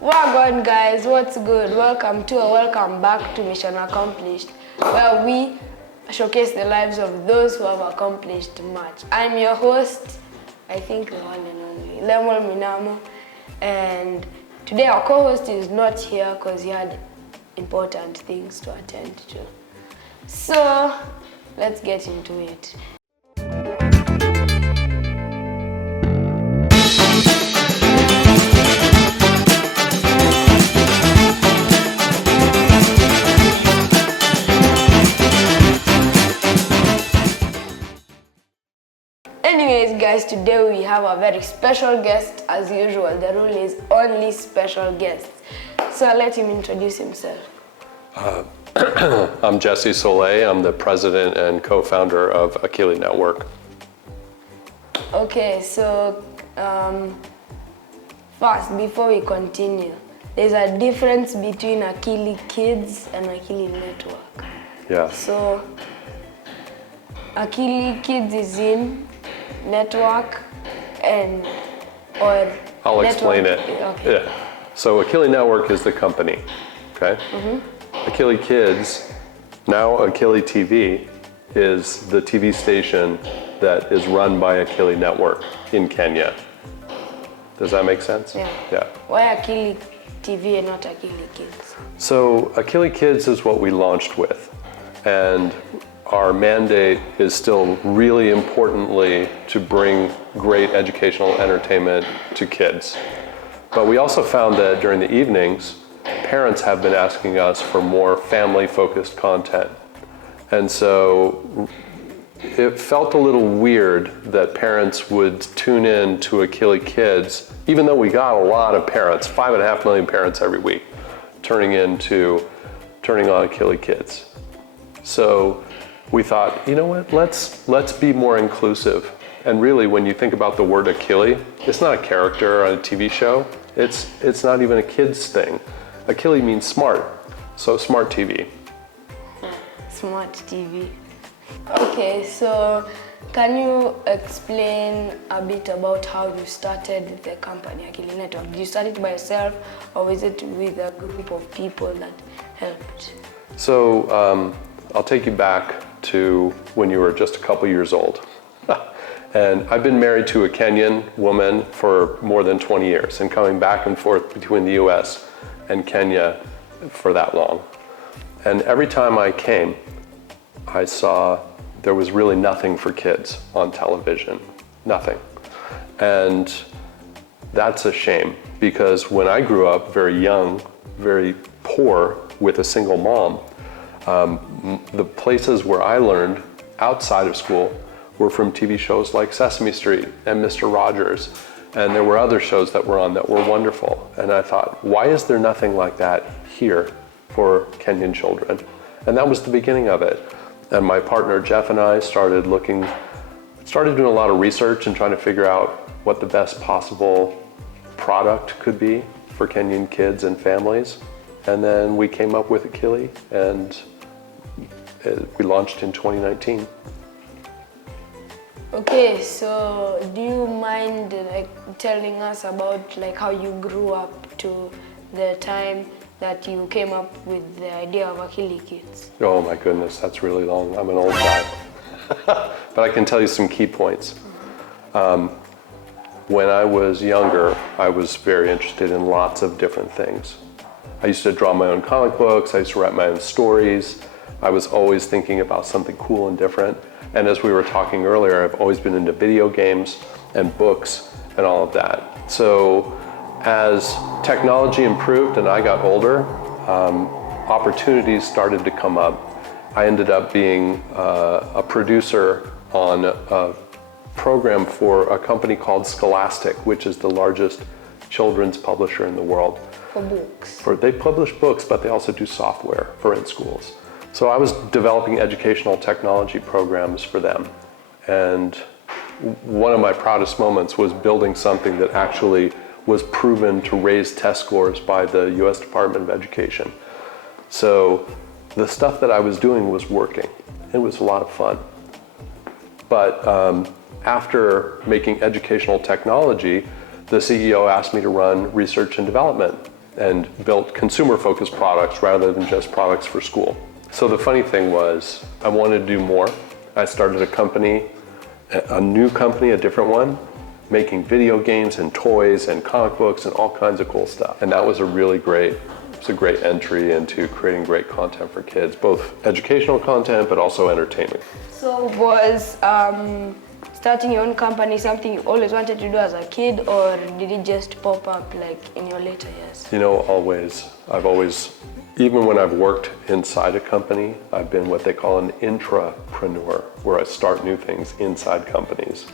Wagwan guys, what's good? Welcome back to Mission Accomplished, where we showcase the lives of those who have accomplished much. I'm your host, I think the one and only, Lemuel, and today our co-host is not here because he had important things to attend to. So, let's get into it. Anyways guys, today we have a very special guest as usual. The rule is only special guests. So I'll let him introduce himself. I'm Jesse Soleil. I'm the president and co-founder of Akili Network. Okay, so first, before we continue, there's a difference between Akili Kids and Akili Network. Yeah. So Akili Kids is in network or I'll network. explain it. Okay. Yeah. So Akili Network is the company, okay? Akili Kids, now Akili TV, is the TV station that is run by Akili Network in Kenya. Does that make sense? Yeah. Yeah. Why Akili TV and not Akili Kids? So Akili Kids is what we launched with, and our mandate is still really importantly to bring great educational entertainment to kids. But we also found that during the evenings, parents have been asking us for more family-focused content. And so it felt a little weird that parents would tune in to Akili Kids, even though we got a lot of parents, 5.5 million parents every week, turning on Akili Kids. So we thought, you know what, let's be more inclusive. And really, when you think about the word Akili, it's not a character on a TV show. It's not even a kid's thing. Akili means smart, so smart TV. Smart TV. Okay, so can you explain a bit about how you started the company, Akili Network? Did you start it by yourself, or was it with a group of people that helped? So I'll take you back to when you were just a couple years old. And I've been married to a Kenyan woman for more than 20 years and coming back and forth between the US and Kenya for that long. And every time I came, I saw there was really nothing for kids on television, nothing. And that's a shame, because when I grew up very young, very poor with a single mom, the places where I learned outside of school were from TV shows like Sesame Street and Mr. Rogers. And there were other shows that were on that were wonderful. And I thought, why is there nothing like that here for Kenyan children? And that was the beginning of it. And my partner Jeff and I started doing a lot of research and trying to figure out what the best possible product could be for Kenyan kids and families. And then we came up with Akili, and we launched in 2019. Okay, so do you mind telling us about how you grew up to the time that you came up with the idea of Akili Kids? Oh my goodness, that's really long. I'm an old guy. But I can tell you some key points. When I was younger, I was very interested in lots of different things. I used to draw my own comic books, I used to write my own stories. I was always thinking about something cool and different. And as we were talking earlier, I've always been into video games and books and all of that. So as technology improved and I got older, opportunities started to come up. I ended up being a producer on a program for a company called Scholastic, which is the largest children's publisher in the world. For books? They publish books, but they also do software for in schools. So I was developing educational technology programs for them. And one of my proudest moments was building something that actually was proven to raise test scores by the US Department of Education. So the stuff that I was doing was working. It was a lot of fun. But after making educational technology, the CEO asked me to run research and development. and built consumer-focused products rather than just products for school. So the funny thing was, I wanted to do more. I started a company, a new company, a different one, making video games and toys and comic books and all kinds of cool stuff. And that was a great entry into creating great content for kids, both educational content, but also entertainment. So was starting your own company something you always wanted to do as a kid, or did it just pop up like in your later years? You know, I've always, even when I've worked inside a company, I've been what they call an intrapreneur, where I start new things inside companies.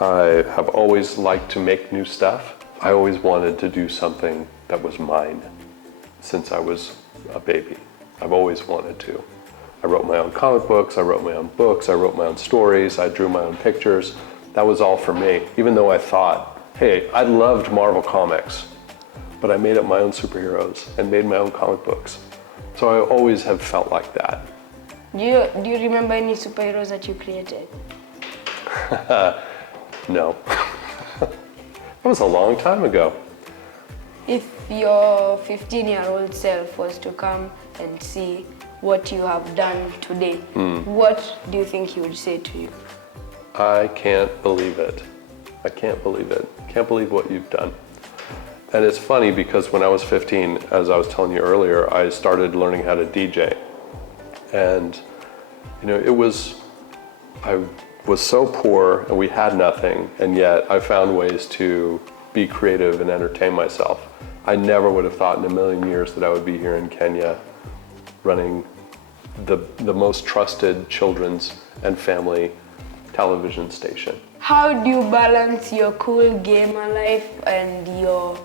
I have always liked to make new stuff. I always wanted to do something that was mine since I was a baby. I've always wanted to. I wrote my own comic books, I wrote my own books, I wrote my own stories, I drew my own pictures. That was all for me, even though I thought, hey, I loved Marvel Comics, but I made up my own superheroes and made my own comic books. So I always have felt like that. Do you remember any superheroes that you created? No. That was a long time ago. If your 15-year-old self was to come and see what you have done today, what do you think he would say to you? I can't believe it. I can't believe it. Can't believe what you've done. And it's funny because when I was 15, as I was telling you earlier, I started learning how to DJ. And, you know, I was so poor and we had nothing, and yet I found ways to be creative and entertain myself. I never would have thought in a million years that I would be here in Kenya running the most trusted children's and family television station. How do you balance your cool gamer life and your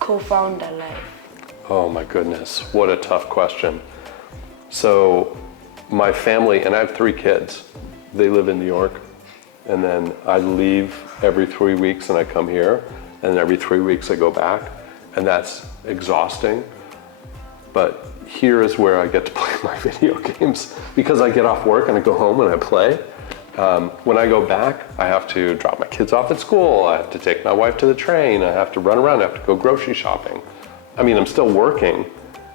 co-founder life? Oh my goodness, what a tough question. So my family, and I have 3 kids, they live in New York, and then I leave every 3 weeks and I come here, and every 3 weeks I go back, and that's exhausting. But here is where I get to play my video games because I get off work and I go home and I play. When I go back, I have to drop my kids off at school, I have to take my wife to the train, I have to run around, I have to go grocery shopping. I mean, I'm still working.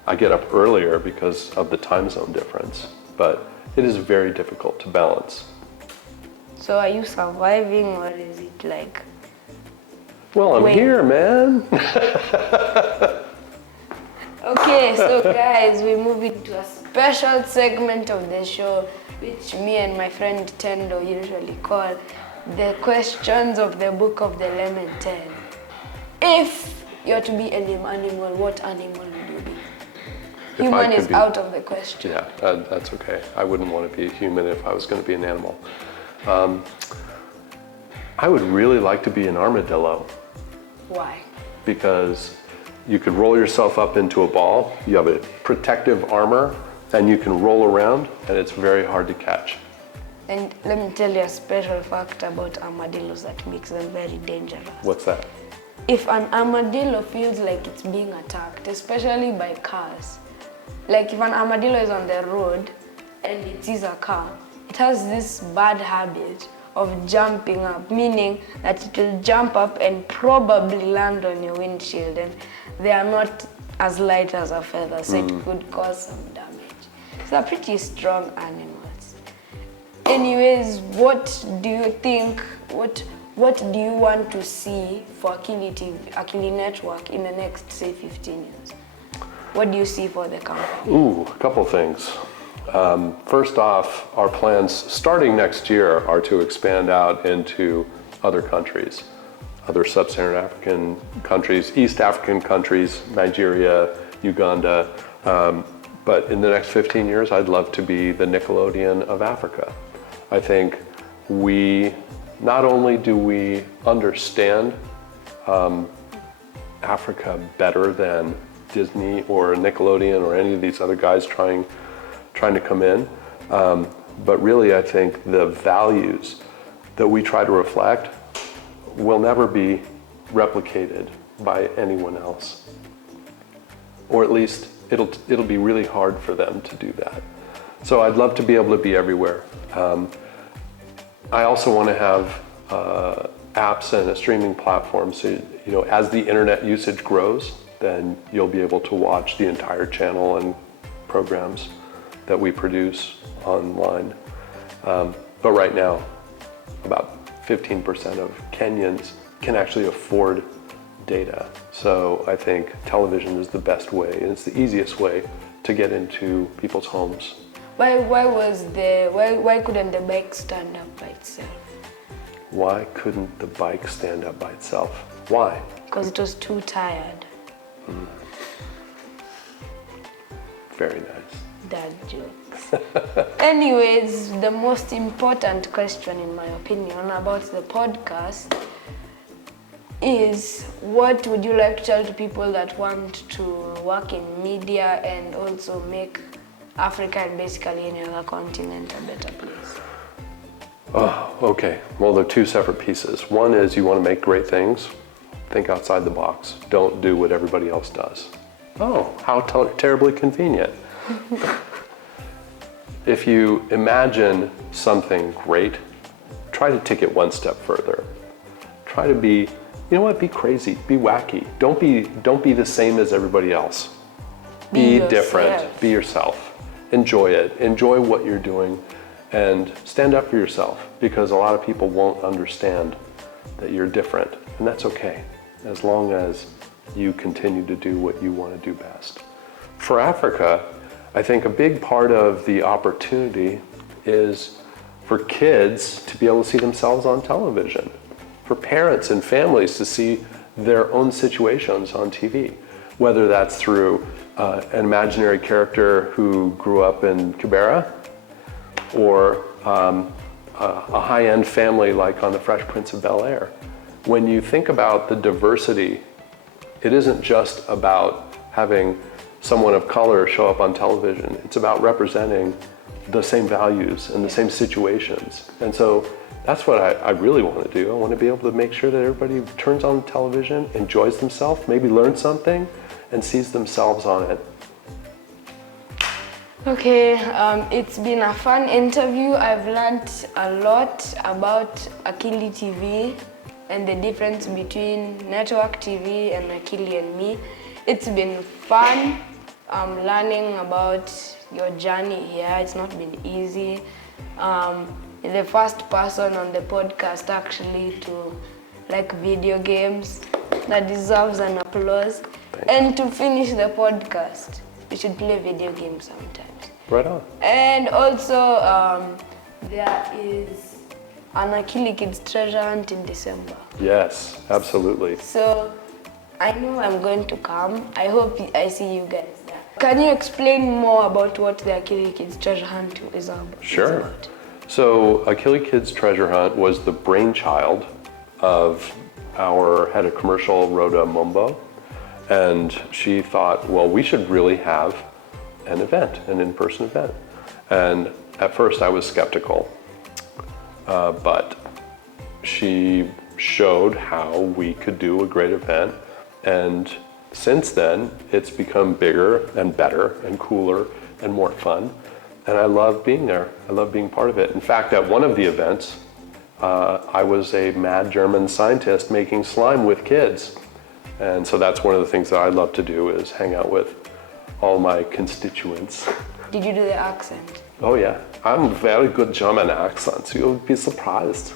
I get up earlier because of the time zone difference, but it is very difficult to balance. So are you surviving, or is it like... Well, I'm here, man. Okay, so guys, we move into a special segment of the show, which me and my friend Tendo usually call the questions of the book of the Lemon 10. If you're to be an animal, what animal would you be? Human is out of the question. Yeah, that's okay. I wouldn't want to be a human if I was going to be an animal. I would really like to be an armadillo. Why? Because you could roll yourself up into a ball, you have a protective armor, and you can roll around, and it's very hard to catch. And let me tell you a special fact about armadillos that makes them very dangerous. What's that? If an armadillo feels like it's being attacked, especially by cars, like if an armadillo is on the road and it sees a car, it has this bad habit of jumping up, meaning that it will jump up and probably land on your windshield, and they are not as light as a feather, so it could cause some damage. So they're pretty strong animals. Anyways, what do you think, what do you want to see for Akili Network in the next, say, 15 years? What do you see for the company? Ooh, a couple things. First off, our plans starting next year are to expand out into other countries, other sub-Saharan African countries, East African countries, Nigeria, Uganda. But in the next 15 years, I'd love to be the Nickelodeon of Africa. I think not only do we understand Africa better than Disney or Nickelodeon or any of these other guys trying to come in, but really I think the values that we try to reflect will never be replicated by anyone else, or at least it'll be really hard for them to do that. So I'd love to be able to be everywhere. I also want to have apps and a streaming platform, so as the internet usage grows, then you'll be able to watch the entire channel and programs that we produce online. But right now, about 15% of Kenyans can actually afford data. So I think television is the best way, and it's the easiest way to get into people's homes. Why couldn't the bike stand up by itself? Why couldn't the bike stand up by itself? Why? Because it was too tired. Very nice. Dad jokes. Anyways, the most important question, in my opinion, about the podcast is, what would you like to tell to people that want to work in media and also make Africa and basically any other continent a better place? Oh, okay. Well, they're two separate pieces. One is you want to make great things. Think outside the box. Don't do what everybody else does. Oh, how terribly convenient. If you imagine something great, try to take it one step further. Try to be, be crazy, be wacky. Don't be the same as everybody else. Be different, be yourself. Enjoy it, enjoy what you're doing, and stand up for yourself, because a lot of people won't understand that you're different, and that's okay, as long as you continue to do what you want to do best. For Africa, I think a big part of the opportunity is for kids to be able to see themselves on television, for parents and families to see their own situations on TV, whether that's through an imaginary character who grew up in Kibera, or a high-end family like on The Fresh Prince of Bel-Air. When you think about the diversity, it isn't just about having someone of color show up on television. It's about representing the same values and the same situations. And so that's what I really want to do. I want to be able to make sure that everybody turns on television, enjoys themselves, maybe learns something, and sees themselves on it. Okay, it's been a fun interview. I've learned a lot about Akili TV and the difference between network TV and Akili and me. It's been fun learning about your journey here. It's not been easy. You're the first person on the podcast actually to like video games. That deserves an applause. And to finish the podcast, we should play video games sometimes. Right on. And also, there is an Akili Kids treasure hunt in December. Yes, absolutely. So, I know I'm going to come. I hope I see you guys there. Can you explain more about what the Akili Kids treasure hunt is about? Sure. So, Akili Kids treasure hunt was the brainchild of our head of commercial, Rhoda Mumbo. And she thought, well, we should really have an event, an in-person event. And at first I was skeptical, but she showed how we could do a great event. And since then, it's become bigger and better and cooler and more fun. And I love being there. I love being part of it. In fact, at one of the events, I was a mad German scientist making slime with kids. And so that's one of the things that I love to do, is hang out with all my constituents. Did you do the accent? Oh yeah, I'm a very good German accent. You'll be surprised.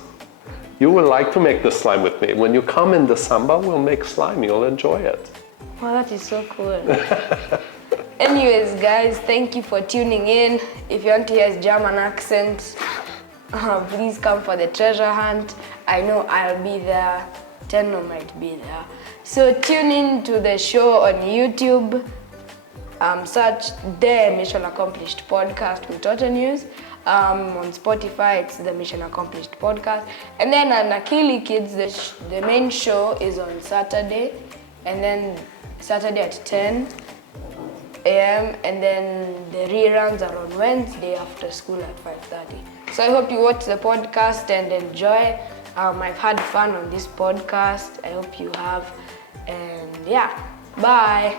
You will like to make the slime with me. When you come in December, we'll make slime. You'll enjoy it. Wow, that is so cool. Anyways, guys, thank you for tuning in. If you want to hear his German accent, please come for the treasure hunt. I know I'll be there. Tenno might be there. So tune in to the show on YouTube. Search the Mission Accomplished Podcast with Total News. On Spotify, it's the Mission Accomplished Podcast. And then on Akili Kids, the main show is on Saturday. And then Saturday at 10 a.m. And then the reruns are on Wednesday after school at 5:30. So I hope you watch the podcast and enjoy. I've had fun on this podcast. I hope you have. And yeah, bye.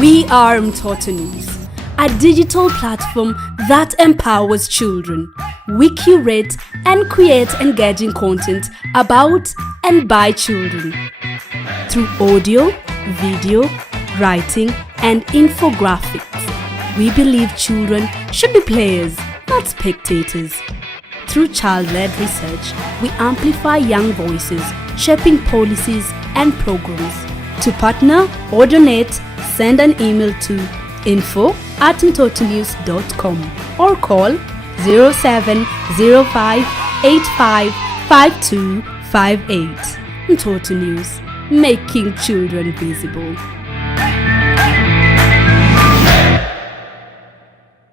We are Mtoto News, a digital platform that empowers children. We curate and create engaging content about and by children. Through audio, video, writing, and infographics, we believe children should be players, not spectators. Through child-led research, we amplify young voices, shaping policies and programs. To partner or donate, send an email to info@mtotonews.com or call 0705 855258. Mtoto News, making children visible.